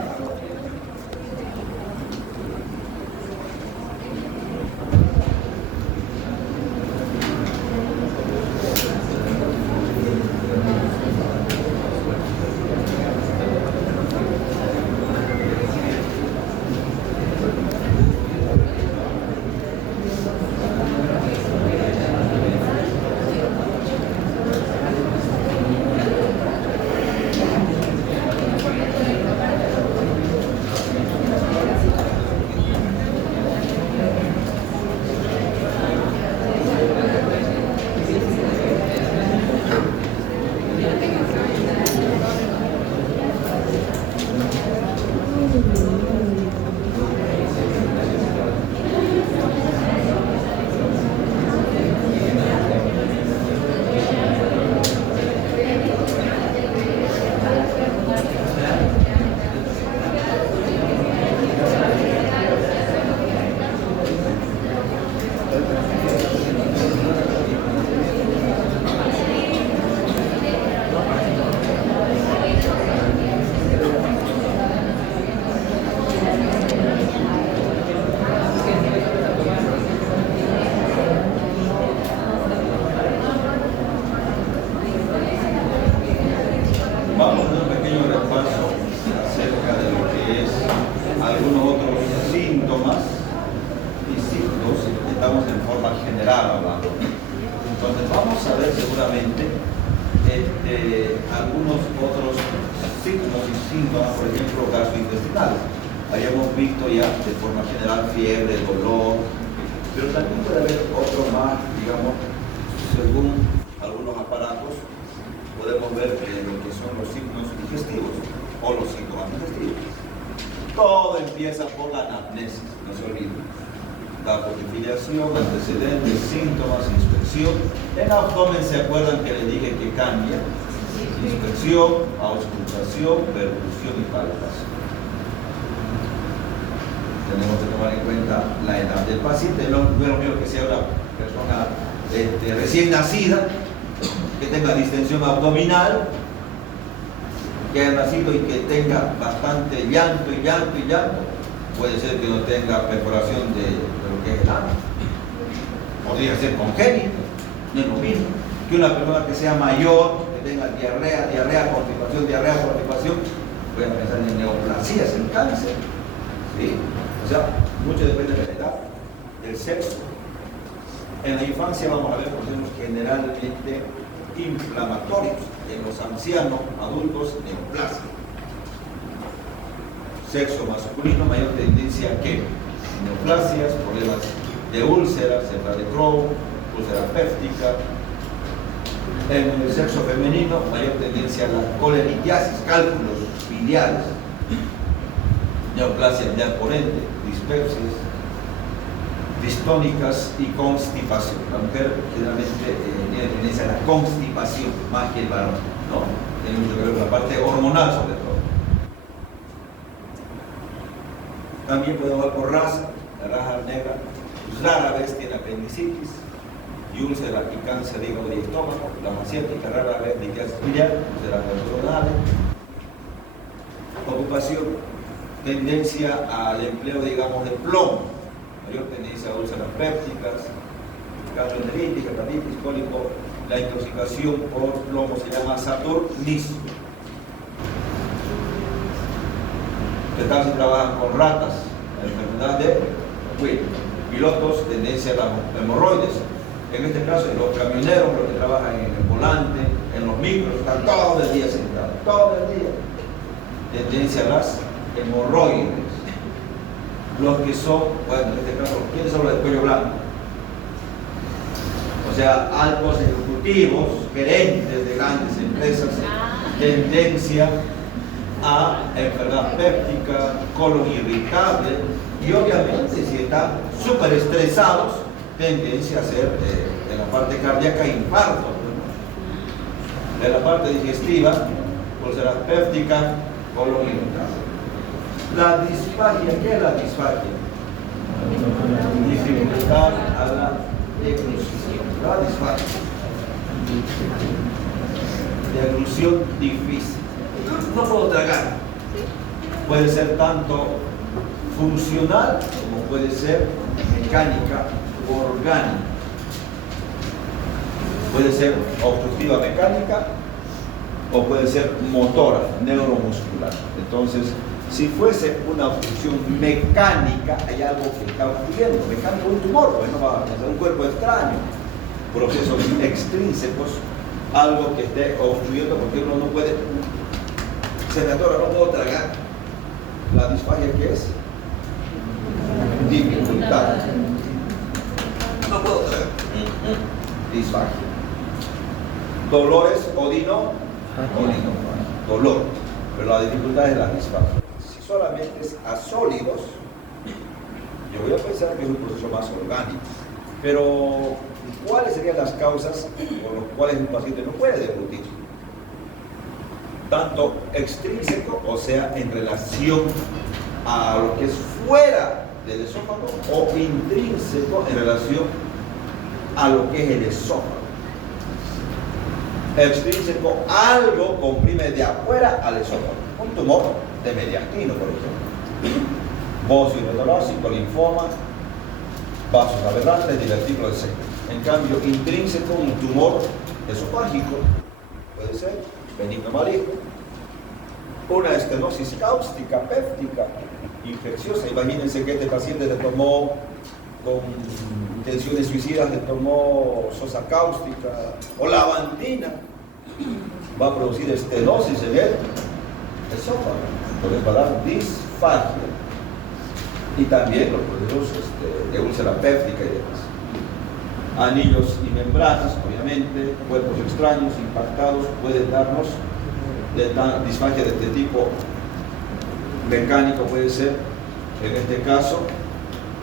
Vamos a hacer un pequeño repaso acerca de lo que es algunos otros síntomas y signos. Estamos en forma general hablando. Entonces vamos a ver seguramente algunos otros signos y síntomas, por ejemplo, gastrointestinales. Habíamos visto ya de forma general fiebre, dolor, pero también puede haber otro más, digamos, según algunos aparatos, podemos ver lo que son los signos digestivos o los síntomas digestivos. Todo empieza por la anamnesis, no se olviden. La fortificación, antecedentes, síntomas, inspección. En abdomen se acuerdan que les dije que cambia. Inspección, auscultación, percusión y palpación. Tenemos que tomar en cuenta la edad del paciente. No es lo mismo que sea una persona recién nacida, que tenga distensión abdominal, que haya nacido y que tenga bastante llanto, puede ser que no tenga perforación de lo que es el ano. Podría ser congénito, no es lo mismo. Que una persona que sea mayor, que tenga diarrea, constipación, pueden pensar en neoplasias, en cáncer. ¿Sí? O sea, mucho depende de la edad, del sexo. En la infancia vamos a ver procesos generalmente inflamatorios. En los ancianos, adultos, neoplasia. Sexo masculino, mayor tendencia a ¿qué? Neoplasias, problemas de úlceras, enfermedad de Crohn, úlcera péptica. En el sexo femenino, mayor tendencia a la coleritiasis, cálculos biliares, neoplasia biliar por ende, dispepsias, distónicas y constipación. La mujer generalmente tiene tendencia a la constipación más que el varón, ¿no? Tiene mucho que ver con la parte hormonal sobre todo. También podemos ver por raza, la raza negra pues rara vez tiene apendicitis y úlcera y cáncer de hígado y estómago. La asiática rara vez litiasis biliar, úlceras gastrodenales. Ocupación, tendencia al empleo, digamos, de plomo, mayor tendencia a úlceras pépticas, gastroenteritis, hepatitis, cólico la intoxicación por plomo se llama saturnismo. ¿Qué tal si trabajan con ratas? La enfermedad de pilotos, tendencia a las hemorroides. En este caso, los camioneros, los que trabajan en el volante, en los micros, están todo el día sentados, todo el día. Tendencia a las hemorroides. Los que son, bueno, en este caso, ¿quiénes son los de cuello blanco? O sea, altos ejecutivos, gerentes de grandes empresas, tendencia a enfermedad péptica, colon irritable, y obviamente si están súper estresados, tendencia a hacer en la parte cardíaca infarto, ¿no? En la parte digestiva, úlceras péptica, colon irritable. La disfagia, ¿qué es la disfagia? Dificultad a la deglución. La disfagia. Deglución difícil. No puedo tragar. Puede ser tanto funcional como puede ser mecánica u orgánica. Puede ser obstructiva mecánica o puede ser motora, neuromuscular. Entonces, si fuese una obstrucción mecánica, hay algo que está obstruyendo. Mecánico, un tumor, pues no va a ser un cuerpo extraño. Procesos extrínsecos, algo que esté obstruyendo porque uno no puede, se me atora, no puedo tragar. La disfagia, ¿qué es? Dificultad. No puedo tragar. Disfagia. Dolores, odino, dolor. Pero la dificultad es la disfagia. Si solamente es a sólidos, yo voy a pensar que es un proceso más orgánico. Pero, ¿cuáles serían las causas por las cuales un paciente no puede deglutir? Tanto extrínseco, o sea, en relación a lo que es fuera del esófago, o intrínseco en relación a lo que es el esófago. Extrínseco, algo comprime de afuera al esófago. Un tumor de mediastino, por ejemplo. Bócido torácico, linfoma, vasos aberrantes, divertículo de seno. En cambio, intrínseco, un tumor esofágico, puede ser benigno maligno, una estenosis cáustica, péptica, infecciosa. Imagínense que este paciente le tomó con intenciones suicidas, le tomó sosa cáustica o lavandina, va a producir estenosis en el esófago, entonces va a dar disfagia. Y también los procesos de úlcera péptica y demás. Anillos y membranas, obviamente, cuerpos extraños, impactados, pueden darnos disfagia de este tipo. Mecánico puede ser, en este caso,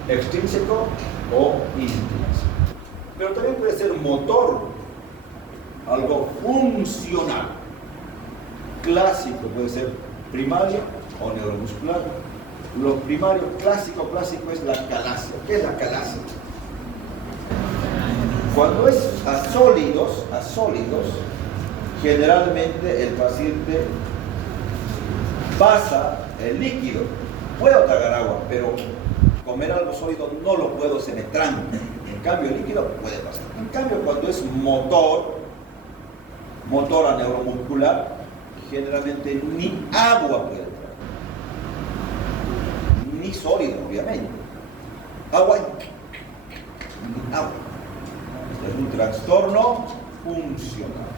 extrínseco o intrínseco. Pero también puede ser motor, algo funcional. Clásico puede ser primario o neuromuscular. Lo primario, clásico es la calasia. ¿Qué es la calasia? Cuando es a sólidos, generalmente el paciente pasa el líquido. Puedo tragar agua, pero comer algo sólido no lo puedo, se me tranca. En cambio, el líquido puede pasar. En cambio, cuando es motora neuromuscular, generalmente ni agua puede tragar. Ni sólido, obviamente. Agua. Es un trastorno funcional.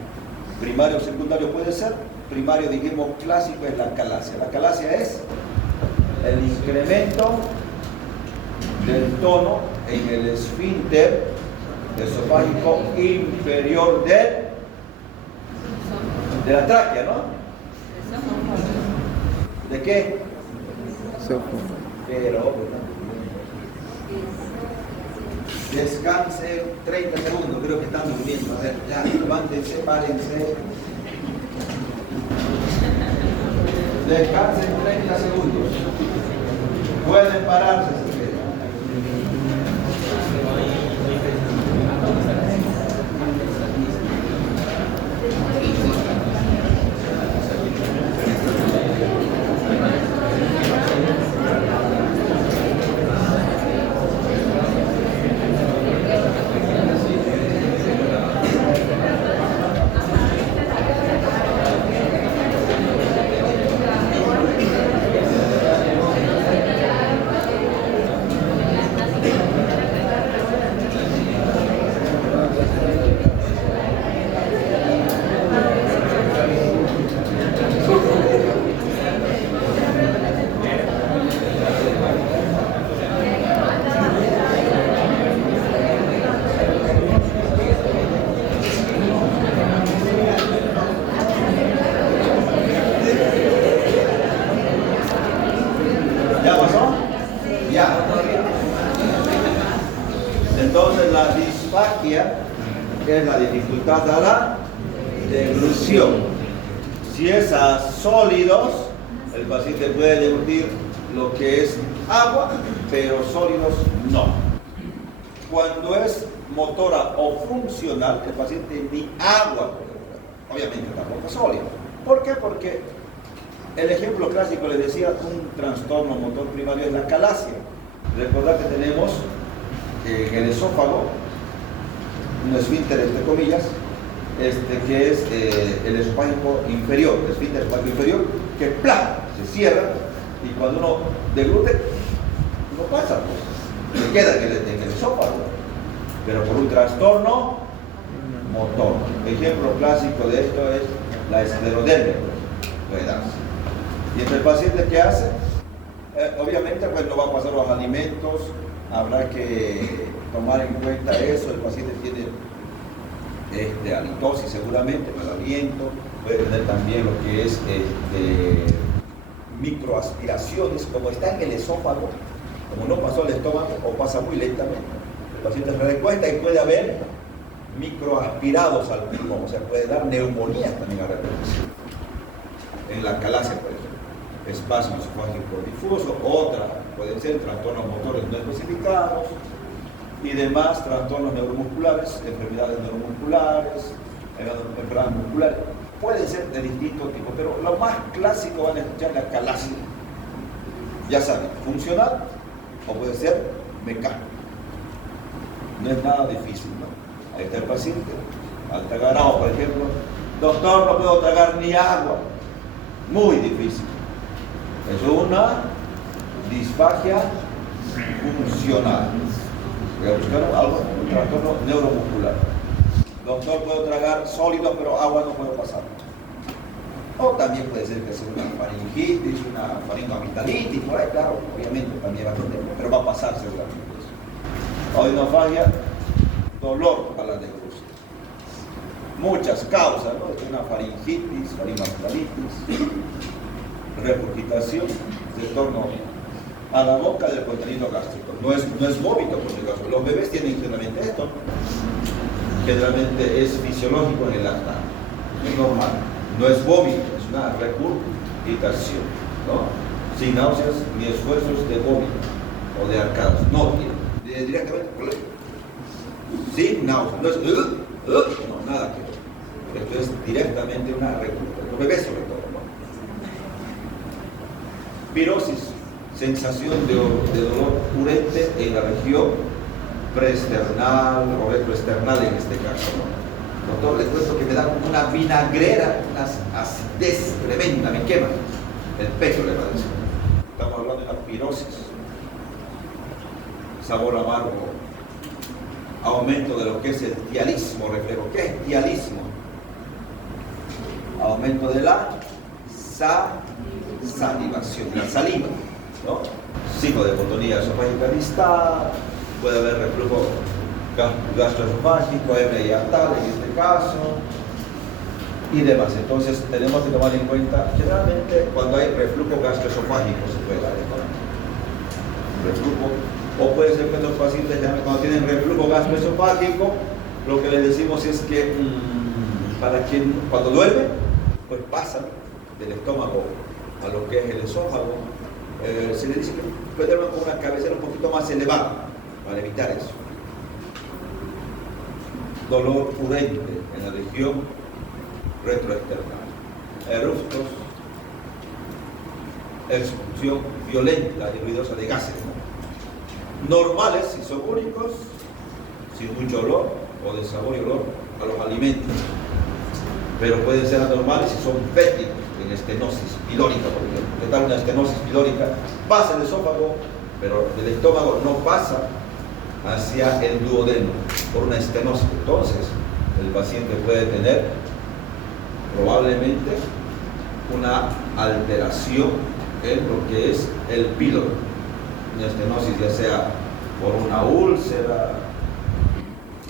Primario o secundario puede ser. Primario, dijimos, clásico es la calasia. La calasia es el incremento del tono en el esfínter esofágico inferior de la tráquea, ¿no? ¿De qué? Pero descanse 30 segundos, creo que están durmiendo. A ver, ya, levántense, párense. Descansen 30 segundos. Pueden pararse si quieren. Entonces la disfagia es la dificultad a la deglución. Si es a sólidos, el paciente puede deglutir lo que es agua, pero sólidos no. Cuando es motora o funcional, el paciente ni agua puede beber, obviamente tampoco sólido. ¿Por qué? Porque el ejemplo clásico, les decía, un trastorno motor primario es la calasia. Recordad que tenemos en el esófago un esfínter, entre comillas, que es el esofágico inferior, el esfínter esofágico inferior, que ¡plá! Se cierra y cuando uno deglute, no pasa, pues, se queda en el esófago, pero por un trastorno motor. Ejemplo clásico de esto es la esclerodermia, puede darse. Y entre el paciente, ¿qué hace? Obviamente, pues no va a pasar los alimentos, habrá que tomar en cuenta eso. El paciente tiene halitosis seguramente, mal aliento, puede tener también lo que es microaspiraciones, como está en el esófago, como no pasó al estómago o pasa muy lentamente. El paciente se recuesta y puede haber microaspirados al pulmón, o sea, puede dar neumonía también a repetición. En la calasia, por ejemplo, espasmo esofágico difuso, otra pueden ser trastornos motores no especificados y demás trastornos neuromusculares, enfermedades neuromusculares, enfermedades musculares. Pueden ser de distintos tipos, pero lo más clásico van a escuchar la calasia. Ya saben, funcional o puede ser mecánico. No es nada difícil, ¿no? Ahí está el paciente, al tragar agua, por ejemplo, doctor, no puedo tragar ni agua. Muy difícil. Es una disfagia funcional. Voy a buscar algo, un trastorno neuromuscular. Doctor, puedo tragar sólido, pero agua no puedo pasar. O también puede ser que sea una faringitis, una faringoamigdalitis, por ahí, claro, obviamente también va a tener, pero va a pasar seguramente eso. Odinofagia, dolor a la deglución. Muchas causas, ¿no? Una faringitis, faringoamigdalitis, regurgitación, retorno a la boca del contenido gástrico. No es vómito, por si acaso. Los bebés tienen generalmente esto. Generalmente es fisiológico en el lactante, es normal. No es vómito, es una regurgitación, ¿no? Sin náuseas ni esfuerzos de vómito o de arcadas. No tiene. Directamente, sin náuseas. No es no, nada que ver. Esto es directamente una regurgitación. Los bebés sobre todo, ¿no? Pirosis, sensación de dolor urente en la región preesternal o retroesternal en este caso, ¿no? Doctor, le cuento que me da como una vinagrera, una acidez tremenda, me quema el pecho, le va a decir. Estamos hablando de una pirosis, sabor amargo, aumento de lo que es el tialismo reflejo. ¿Qué es tialismo? Aumento de la salivación, la saliva, ¿no? Signo de hipotonía esofágica distal, puede haber reflujo gastroesofágico, hernia hiatal en este caso, y demás. Entonces tenemos que tomar en cuenta, generalmente cuando hay reflujo gastroesofágico se puede dar, ¿no? Reflujo, o puede ser que los pacientes cuando tienen reflujo gastroesofágico, lo que les decimos es que para quien cuando duerme, pues pasa del estómago a lo que es el esófago. Se le dice que puede dormir con una cabecera un poquito más elevada para evitar eso. Dolor urente en la región retroesternal, eruptos, expulsión violenta y ruidosa de gases, ¿no? Normales si son únicos, sin mucho olor o de sabor y olor a los alimentos, pero pueden ser anormales si son fétidos en estenosis pilórica, por ejemplo. ¿Qué tal una estenosis pilórica? Pasa el esófago, pero del estómago no pasa hacia el duodeno por una estenosis. Entonces, el paciente puede tener probablemente una alteración en lo que es el píloro, una estenosis ya sea por una úlcera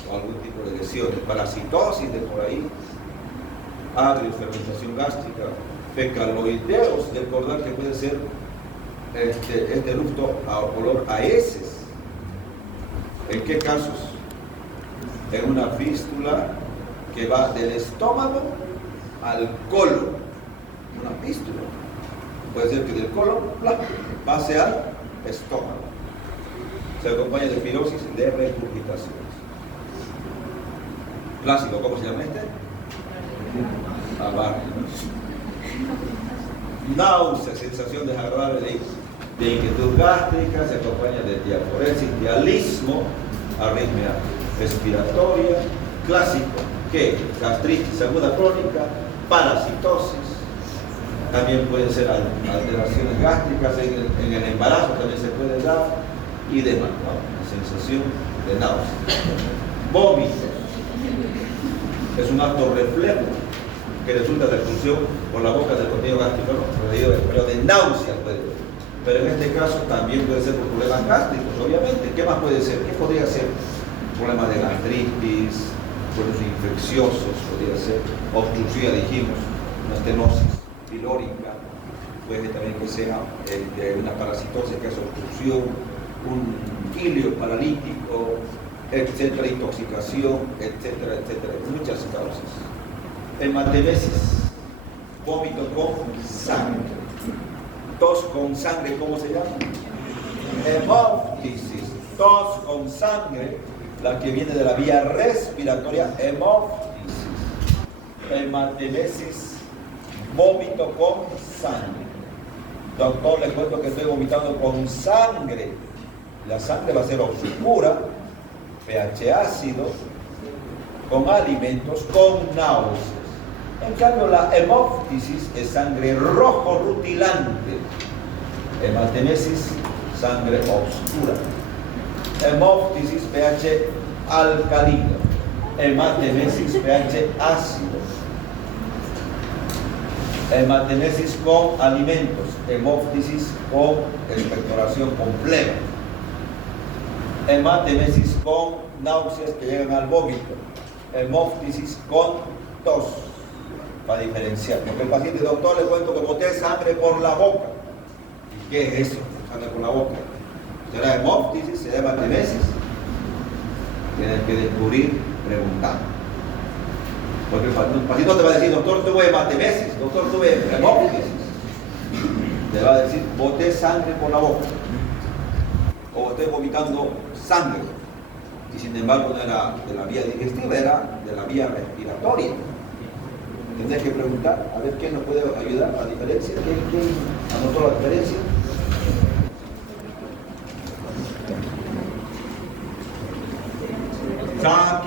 o algún tipo de lesiones, parasitosis de por ahí, agrio, fermentación gástrica, fecaloideos, recordar que puede ser este erupto a olor a heces ¿En qué casos? En una fístula que va del estómago al colon. Una fístula. Puede ser que del colon pase al estómago. Se acompaña de pirosis de regurgitaciones. Clásico, ¿cómo se llama este? Abarca. Náusea, sensación desagradable de inquietud gástrica, se acompaña de diaforesis, dialismo, arritmia respiratoria, clásico, que gastritis aguda crónica, parasitosis, también pueden ser alteraciones gástricas en el embarazo, también se puede dar, y demás, ¿no? La sensación de náusea. Vómitos, es un acto reflejo que resulta de expulsión por la boca del contenido gástrico, ¿no? Pero de náusea puede ser. Pero en este caso también puede ser por problemas gástricos, obviamente. ¿Qué más puede ser? ¿Qué podría ser? Problemas de gastritis, problemas infecciosos, podría ser obstrucción, ya dijimos, una estenosis pilórica, puede también que sea una parasitosis, que es obstrucción, un ilio paralítico, etcétera, intoxicación, etcétera, etcétera, muchas causas. Hematemesis, vómito con sangre. Tos con sangre, ¿cómo se llama? Hemóftisis. Tos con sangre, la que viene de la vía respiratoria, hemóftisis. Hematemesis, vómito con sangre. Doctor, le cuento que estoy vomitando con sangre. La sangre va a ser oscura, pH ácido, con alimentos, con náuseas. En cambio, la hemóftisis es sangre rojo rutilante. Hematemesis, sangre oscura. Hemóftisis, pH alcalino. Hematemesis, pH ácido. Hematemesis con alimentos. Hemóftisis con expectoración completa. Hematemesis con náuseas que llegan al vómito. Hemóftisis con tos. Para diferenciar, porque el paciente, doctor, le cuento que boté sangre por la boca. ¿Y qué es eso? Sangre por la boca. ¿Será hemóftisis? ¿Será hematemesis? Tienes que descubrir preguntando. Porque el paciente no te va a decir, doctor, tuve hematemesis, doctor, tuve hemóftisis. Te va a decir, boté sangre por la boca. O estoy vomitando sangre. Y sin embargo no era de la vía digestiva, era de la vía respiratoria. Tendrás que preguntar, a ver quién nos puede ayudar a la diferencia, quién anotó la diferencia. Chan,